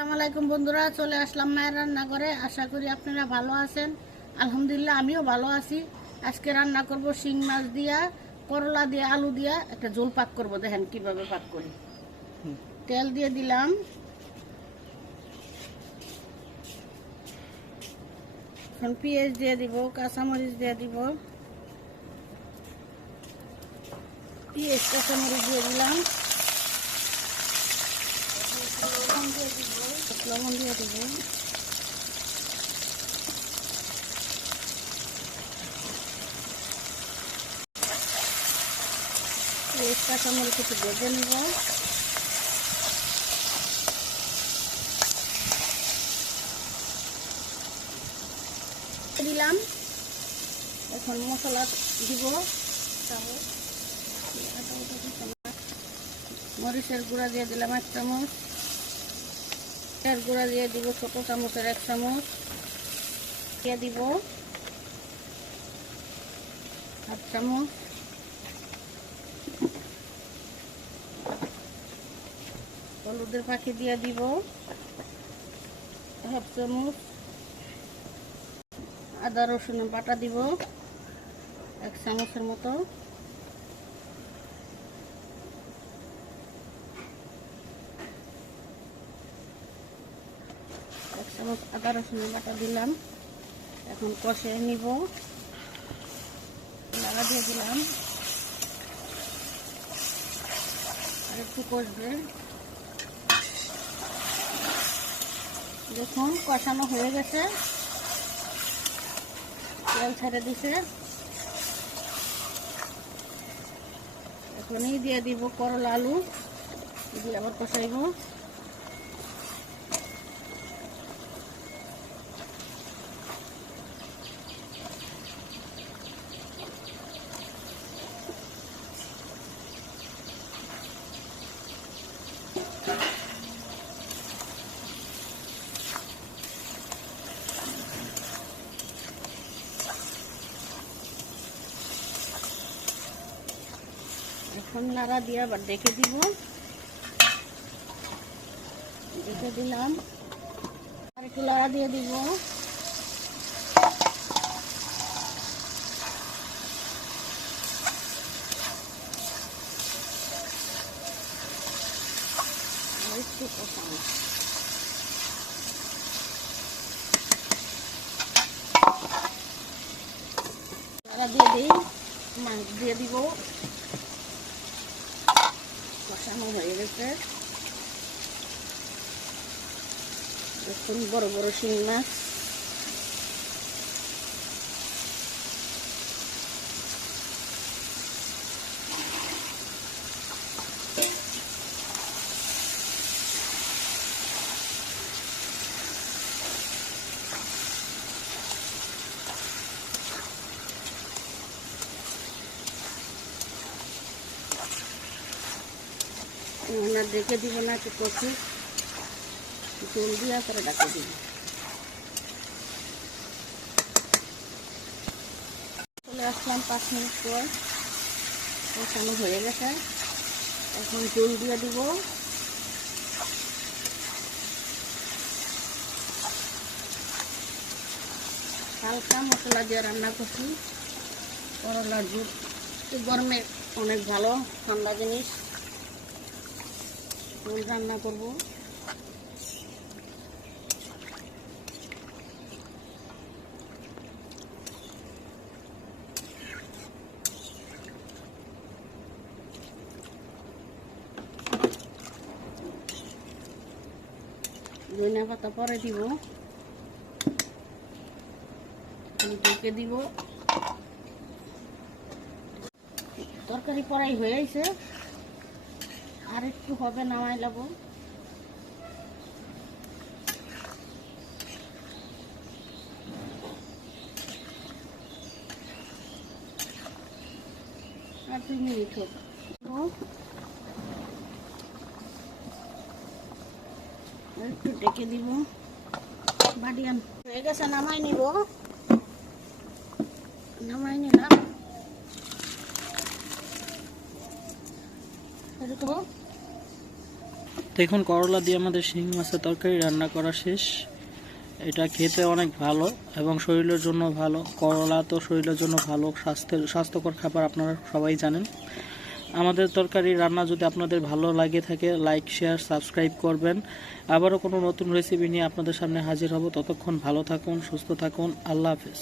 আসসালামু আলাইকুম বন্ধুরা, চলে আসলাম মায়ের রান্নাঘরে। আশা করি আপনারা ভালো আছেন। আলহামদুলিল্লাহ আমিও ভালো আছি। আজকে রান্না করব শিং মাছ দিয়া, করলা দিয়ে, আলু দিয়া একটা ঝোল পাক করব। দেখেন কিভাবে পাক করি। তেল দিয়ে দিলাম, এখন পেঁয়াজ দিয়ে দিব, কাঁচামরিচ দিয়ে দিব, পেঁয়াজ কাঁচামরিচ দিয়ে দিলাম, লবণ দিয়ে দিব, পেঁয়াজ কাঁচামরিচ একটু ভেজে নেব, দিলাম। এখন মশলা দিব, মরিচের গুঁড়া দিয়ে দিলাম 1 চামচ, এর গুঁড়া দিয়ে দিব ছোট চামচের 1 চামচ, দিয়ে দিব 8 চামচ, হলুদের পাখি দিয়ে দিব 1/2 চামচ, আদা রসুনের বাটা দিব 1 চামচের মতো, আদা রসুনের বাটা দিলাম। এখন কষে নিব, লাগা দিয়ে দিলাম, আর একটু কষবে। দেখুন কষানো হয়ে গেছে, তেল ছেড়ে দিছে। এখনই দিয়ে দিব করলা আলু, দিয়ে আবার কষাইব। এখন নাড়া দিয়ে আবার ডেকে দিব, ডেকে দিলাম, আর একটু নাড়া দিয়ে দিব। একটু কষানো, নাড়া দিয়ে দিই, মাছ দিয়ে দিব। কষানো হয়ে গেছে। দেখুন বড় বড় শিং মাছ, না ডেকে দিব না, একটু কষি জল দিয়ে করে ডাকে দিব। চলে আসলাম 5 মিনিট পর, কষানো হয়ে গেছে। এখন জল দিয়ে দিব, হালকা মশলা দিয়ে রান্না করছি। করলার ঝোল গরমে অনেক ভালো, ঠান্ডা জিনিস। ঝোল রান্না করব। ধনিয়া পাতা পরে দিব, ঢেকে দিব। তরকারি পরাই হয়ে আছে, আর একটু হবে, নামাই লাব। আর 2 মিনিট হবে, একটু ঢেকে দিব। বাড়িয়ান হয়ে গেছে, নামাই নিব, নামাই নিলাম। এরকম দেখুন করলা দিয়ে আমাদের শিং মাছের তরকারি রান্না করা শেষ। এটা খেতে অনেক ভালো এবং শরীরের জন্য ভালো। করলা তো শরীরের জন্য ভালো, স্বাস্থ্যকর খাবার, আপনারা সবাই জানেন। আমাদের তরকারি রান্না যদি আপনাদের ভালো লাগে থাকে, লাইক শেয়ার সাবস্ক্রাইব করবেন। আবারও কোনো নতুন রেসিপি নিয়ে আপনাদের সামনে হাজির হব। ততক্ষণ ভালো থাকুন, সুস্থ থাকুন। আল্লাহ হাফেজ।